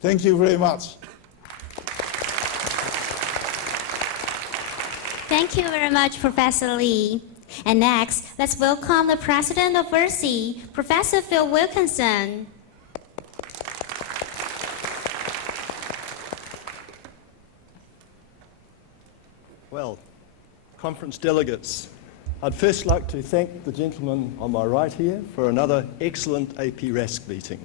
Thank you very much. Thank you very much, Professor Lee. And next, let's welcome the President of RASC', Professor Phil Wilkinson. Well, conference delegates, I'd first like to thank the gentleman on my right here for another excellent AP-RASC' meeting.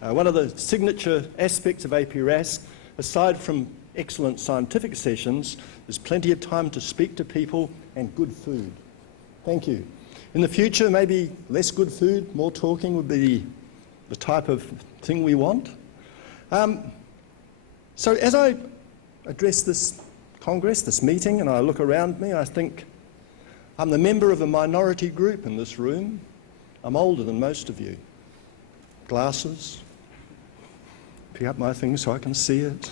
One of the signature aspects of AP-RASC', aside from excellent scientific sessions, is plenty of time to speak to people and good food. Thank you. In the future, maybe less good food, more talking would be the type of thing we want. So as I address this Congress, this meeting, and I look around me, I think I'm the member of a minority group in this room. I'm older than most of you. Glasses. Pick up my thing so I can see it.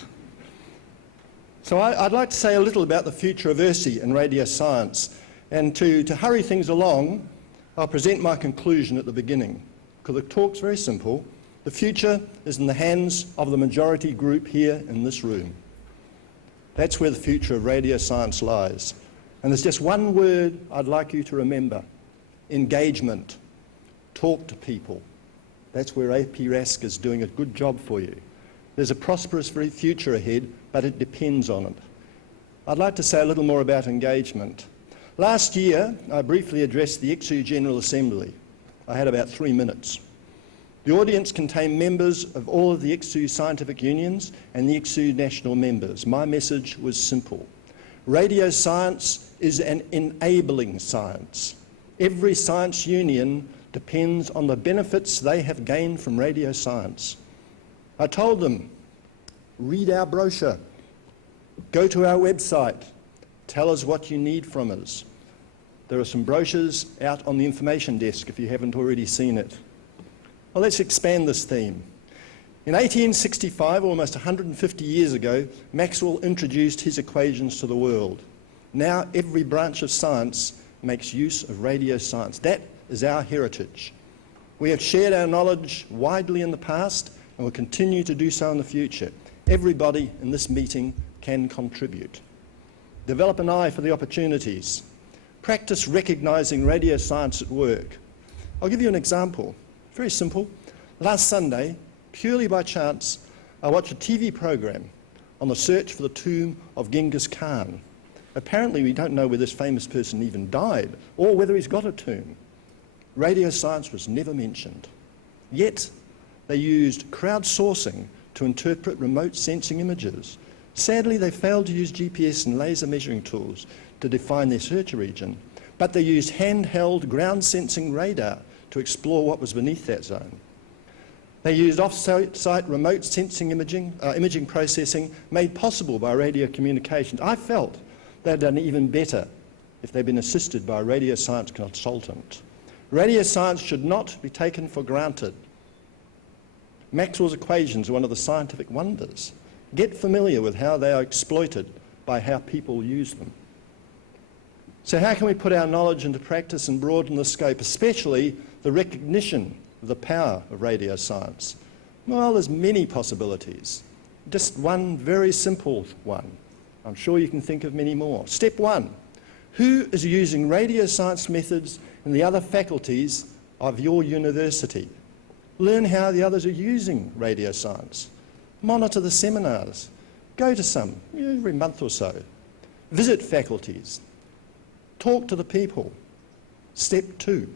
So I'd like to say a little about the future of RASC' and radio science. And to hurry things along, I'll present my conclusion at the beginning, because the talk's very simple. The future is in the hands of the majority group here in this room. That's where the future of radio science lies. And there's just one word I'd like you to remember: engagement. Talk to people. That's where AP-RASC' is doing a good job for you. There's a prosperous future ahead, but it depends on it. I'd like to say a little more about engagement. Last year, I briefly addressed the ICSU General Assembly. I had about 3 minutes. The audience contained members of all of the ICSU scientific unions and the ICSU national members. My message was simple. Radio science is an enabling science. Every science union depends on the benefits they have gained from radio science. I told them, read our brochure, go to our website, tell us what you need from us. There are some brochures out on the information desk if you haven't already seen it. Well, let's expand this theme. In 1865, almost 150 years ago, Maxwell introduced his equations to the world. Now every branch of science makes use of radio science. That is our heritage. We have shared our knowledge widely in the past and will continue to do so in the future. Everybody in this meeting can contribute. Develop an eye for the opportunities. Practice recognising radio science at work. I'll give you an example. Very simple. Last Sunday, purely by chance, I watched a TV program on the search for the tomb of Genghis Khan. Apparently we don't know where this famous person even died or whether he's got a tomb. Radio science was never mentioned. Yet they used crowdsourcing to interpret remote sensing images. Sadly, they failed to use GPS and laser measuring tools to define their search region, but they used handheld ground sensing radar to explore what was beneath that zone. They used off-site remote sensing imaging processing made possible by radio communications. I felt they'd done even better if they'd been assisted by a radio science consultant. Radio science should not be taken for granted. Maxwell's equations are one of the scientific wonders. Get familiar with how they are exploited by how people use them. So how can we put our knowledge into practice and broaden the scope, especially the recognition of the power of radio science? Well, there's many possibilities. Just one very simple one. I'm sure you can think of many more. Step one, who is using radio science methods in the other faculties of your university? Learn how the others are using radio science. Monitor the seminars. Go to some every month or so. Visit faculties. Talk to the people. Step two,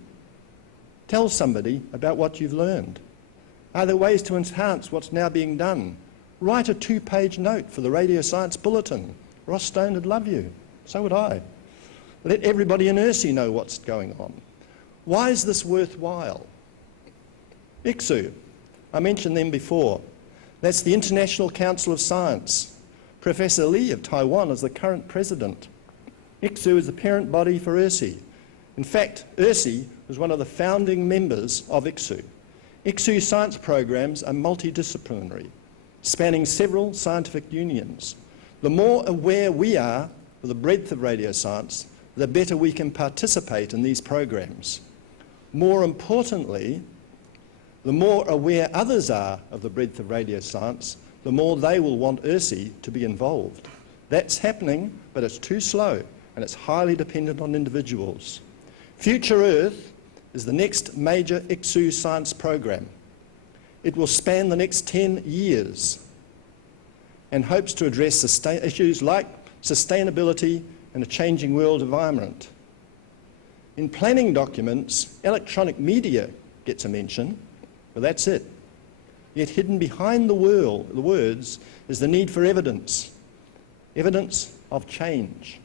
tell somebody about what you've learned. Are there ways to enhance what's now being done? Write a 2-page note for the Radio Science Bulletin. Ross Stone would love you. So would I. Let everybody in RASC' know what's going on. Why is this worthwhile? ICSU, I mentioned them before. That's the International Council of Science. Professor Lee of Taiwan is the current president. ICSU is the parent body for RASC'. In fact, RASC' was one of the founding members of ICSU. ICSU science programs are multidisciplinary, spanning several scientific unions. The more aware we are of the breadth of radio science, the better we can participate in these programs. More importantly, the more aware others are of the breadth of radio science, the more they will want ERSI to be involved. That's happening, but it's too slow, and it's highly dependent on individuals. Future Earth is the next major ICSU science program. It will span the next 10 years and hopes to address issues like sustainability and a changing world environment. In planning documents, electronic media gets a mention, but that's it. Yet hidden behind the words is the need for evidence of change.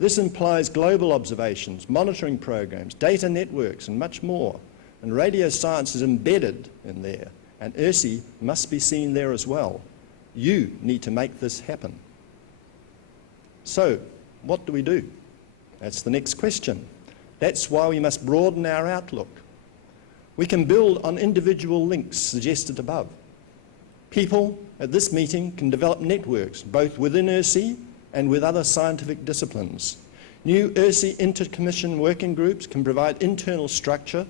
This implies global observations, monitoring programs, data networks, and much more. And radio science is embedded in there, and ERSI must be seen there as well. You need to make this happen. So, what do we do? That's the next question. That's why we must broaden our outlook. We can build on individual links suggested above. People at this meeting can develop networks, both within ERSI and with other scientific disciplines. New ERSI intercommission working groups can provide internal structure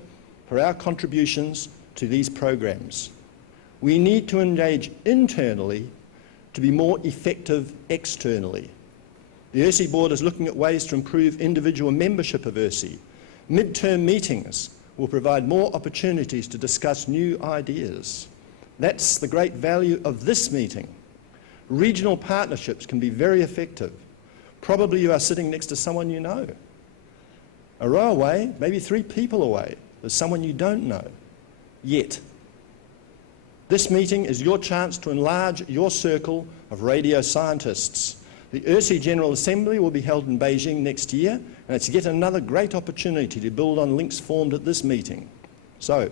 for our contributions to these programs. We need to engage internally to be more effective externally. The ERSI board is looking at ways to improve individual membership of ERSI. Mid-term meetings will provide more opportunities to discuss new ideas. That's the great value of this meeting. Regional partnerships can be very effective. Probably you are sitting next to someone you know. A row away, maybe 3 people away, there's someone you don't know yet. This meeting is your chance to enlarge your circle of radio scientists. The ERSI General Assembly will be held in Beijing next year, and it's yet another great opportunity to build on links formed at this meeting. So,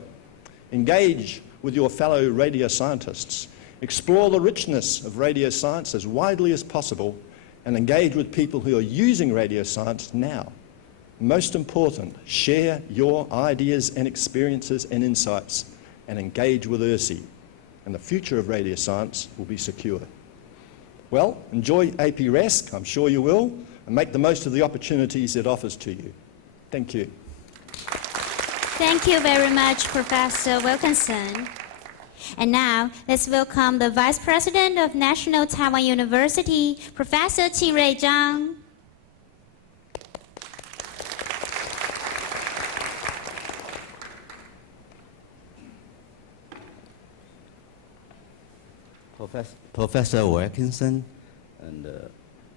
engage with your fellow radio scientists, explore the richness of radio science as widely as possible, and engage with people who are using radio science now. Most important, share your ideas and experiences and insights, and engage with ERSI, and the future of radio science will be secure. Well, enjoy AP-RASC', I'm sure you will, and make the most of the opportunities it offers to you. Thank you. Thank you very much, Professor Wilkinson. And now, let's welcome the Vice President of National Taiwan University, Professor Qingrui Zhang. Professor Wilkinson, and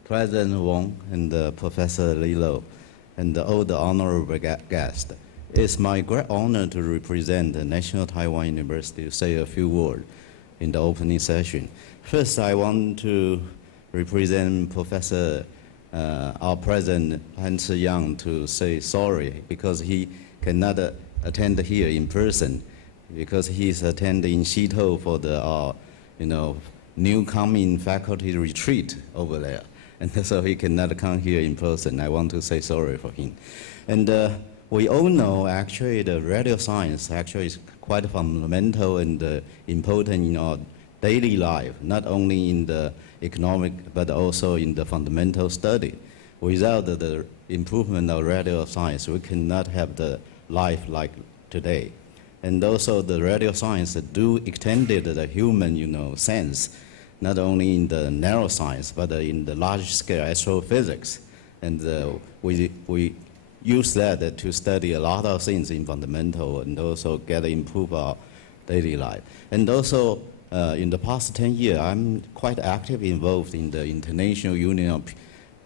President Wong, and Professor Lilo, and all the honorable guests. It's my great honor to represent the National Taiwan University to say a few words in the opening session. First, I want to represent Professor, our President, Hans Yang, to say sorry because he cannot attend here in person because he's attending in Xito for the new coming faculty retreat over there. And so he cannot come here in person. I want to say sorry for him. And we all know actually the radio science actually is quite fundamental and important in our daily life, not only in the economic but also in the fundamental study. Without the improvement of radio science, we cannot have the life like today. And also the radio science do extended the human sense, not only in the neuroscience but in the large scale astrophysics. And we use that to study a lot of things in fundamental and also get improve our daily life. And also in the past 10 years, I'm quite active involved in the International Union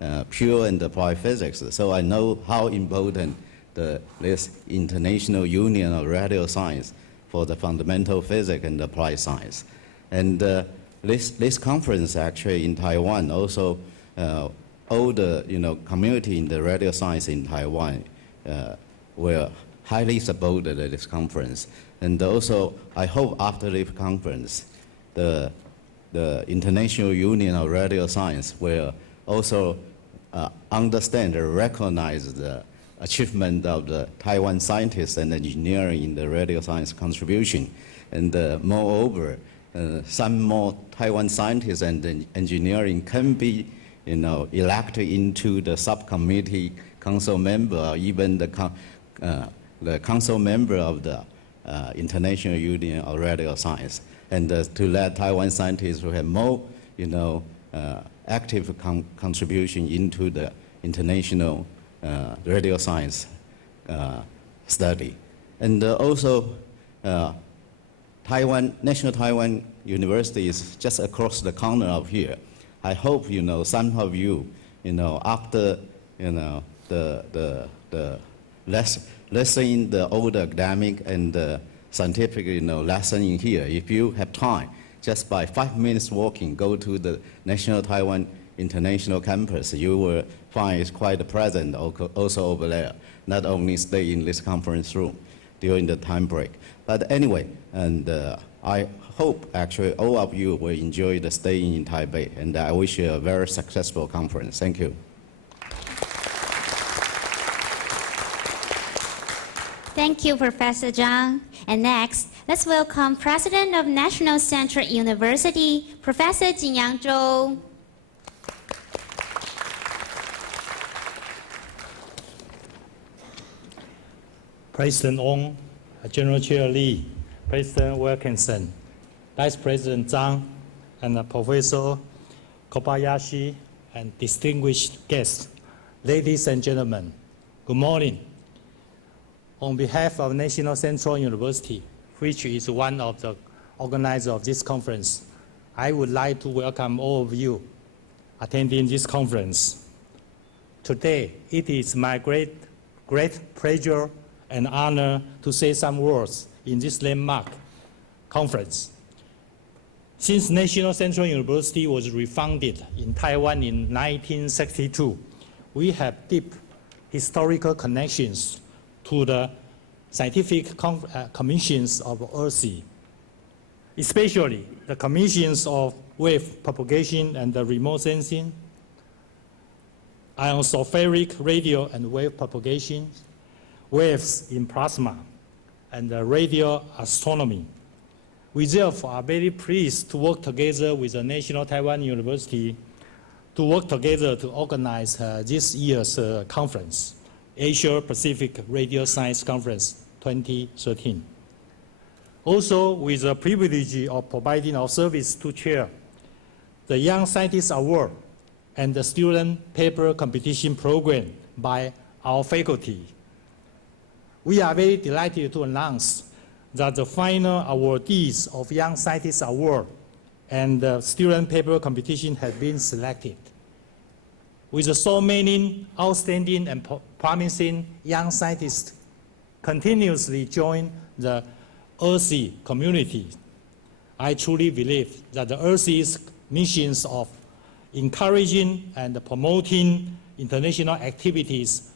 of Pure and Applied Physics. So I know how important this International Union of Radio Science for the fundamental physics and applied science. And this conference actually in Taiwan also all the community in the radio science in Taiwan were highly supported at this conference. And also, I hope after this conference, the International Union of Radio Science will also understand and recognize the achievement of the Taiwan scientists and engineering in the radio science contribution. And moreover, some more Taiwan scientists and engineering can be elected into the subcommittee council member, or even the council member of the International Union of Radio Science. and to let Taiwan scientists to have more, active contribution into the international radio science study. And also, National Taiwan University is just across the corner of here. I hope, some of you, after, the lesson, the old academic and scientific, lesson in here, if you have time, just by 5 minutes walking, go to the National Taiwan International Campus. You will find it's quite present also over there, not only stay in this conference room during the time break. But anyway, and I hope actually all of you will enjoy the staying in Taipei, and I wish you a very successful conference. Thank you. Thank you, Professor Zhang. And next, let's welcome President of National Central University, Professor Jinyang Zhou. President Wong, General Chair Lee, President Wilkinson, Vice President Zhang, and Professor Kobayashi, and distinguished guests, ladies and gentlemen, good morning. On behalf of National Central University, which is one of the organizers of this conference, I would like to welcome all of you attending this conference. Today, it is my great pleasure and honor to say some words in this landmark conference. Since National Central University was refounded in Taiwan in 1962, we have deep historical connections to the scientific commissions of ERSI, especially the commissions of wave propagation and the remote sensing, ionospheric radio and wave propagation, waves in plasma, and radio astronomy. We therefore are very pleased to work together with the National Taiwan University to organize this year's conference, Asia Pacific Radio Science Conference 2013. Also, with the privilege of providing our service to chair the Young Scientist Award and the Student Paper Competition Program by our faculty. We are very delighted to announce that the final awardees of Young Scientist Award and the Student Paper Competition have been selected. With so many outstanding and promising young scientists continuously join the ERSI community, I truly believe that the ERSI's missions of encouraging and promoting international activities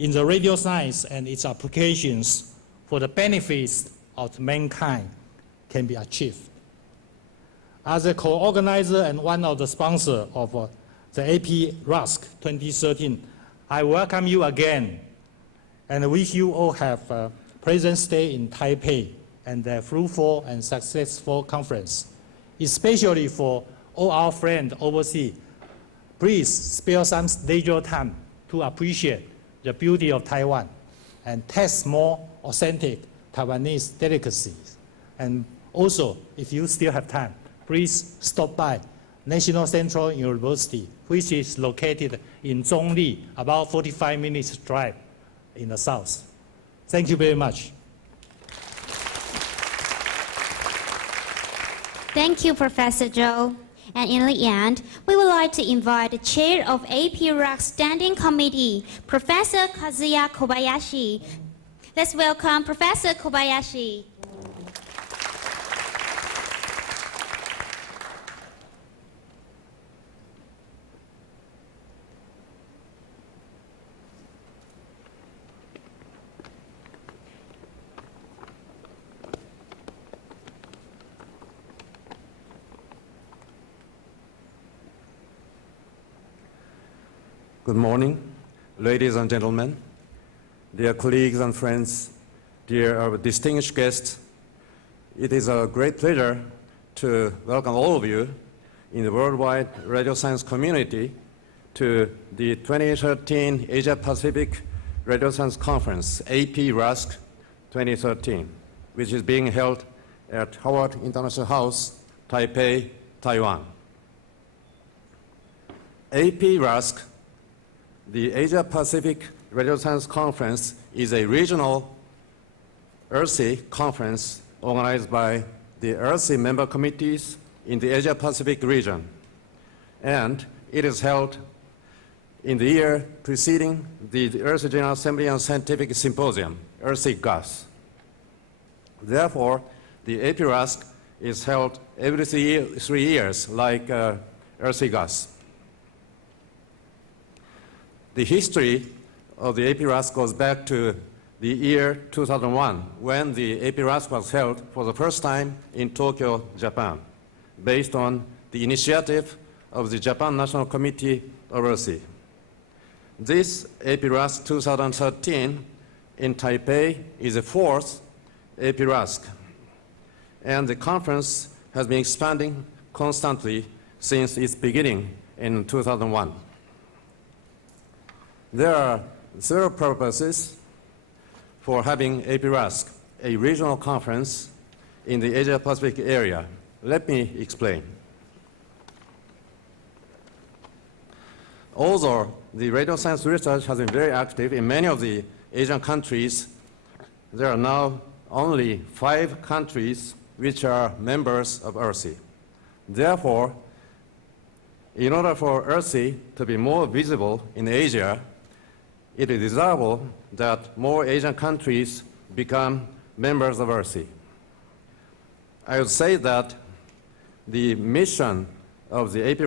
in the radio science and its applications for the benefits of mankind can be achieved. As a co-organizer and one of the sponsors of the AP-RASC 2013, I welcome you again and wish you all have a pleasant stay in Taipei and a fruitful and successful conference. Especially for all our friends overseas, please spare some leisure time to appreciate the beauty of Taiwan and taste more authentic Taiwanese delicacies. And also, if you still have time, please stop by National Central University, which is located in Zhongli, about 45 minutes drive in the south. Thank you very much. Thank you, Professor Zhou. And in the end, we would like to invite the chair of AP-RASC Standing Committee, Professor Kazuya Kobayashi. Let's welcome Professor Kobayashi. Good morning, ladies and gentlemen, dear colleagues and friends, dear our distinguished guests. It is a great pleasure to welcome all of you in the worldwide radio science community to the 2013 Asia Pacific Radio Science Conference, AP-RASC 2013, which is being held at Howard International House, Taipei, Taiwan. AP-RASC', the Asia-Pacific Radio Science Conference, is a regional ERSI conference organized by the ERSI member committees in the Asia-Pacific region, and it is held in the year preceding the ERSI General Assembly and Scientific Symposium, ERSI-GAS. Therefore, the AP-RASC' is held every 3 years, like ERSI-GAS. The history of the AP-RASC' goes back to the year 2001, when the AP-RASC' was held for the first time in Tokyo, Japan, based on the initiative of the Japan National Committee of ERSI. This AP-RASC' 2013 in Taipei is the fourth AP-RASC', and the conference has been expanding constantly since its beginning in 2001. There are several purposes for having AP-RASC', a regional conference in the Asia-Pacific area. Let me explain. Although the radio science research has been very active in many of the Asian countries, there are now only 5 countries which are members of ERSI. Therefore, in order for ERSI to be more visible in Asia, it is desirable that more Asian countries become members of ERSI. I would say that the mission of the AP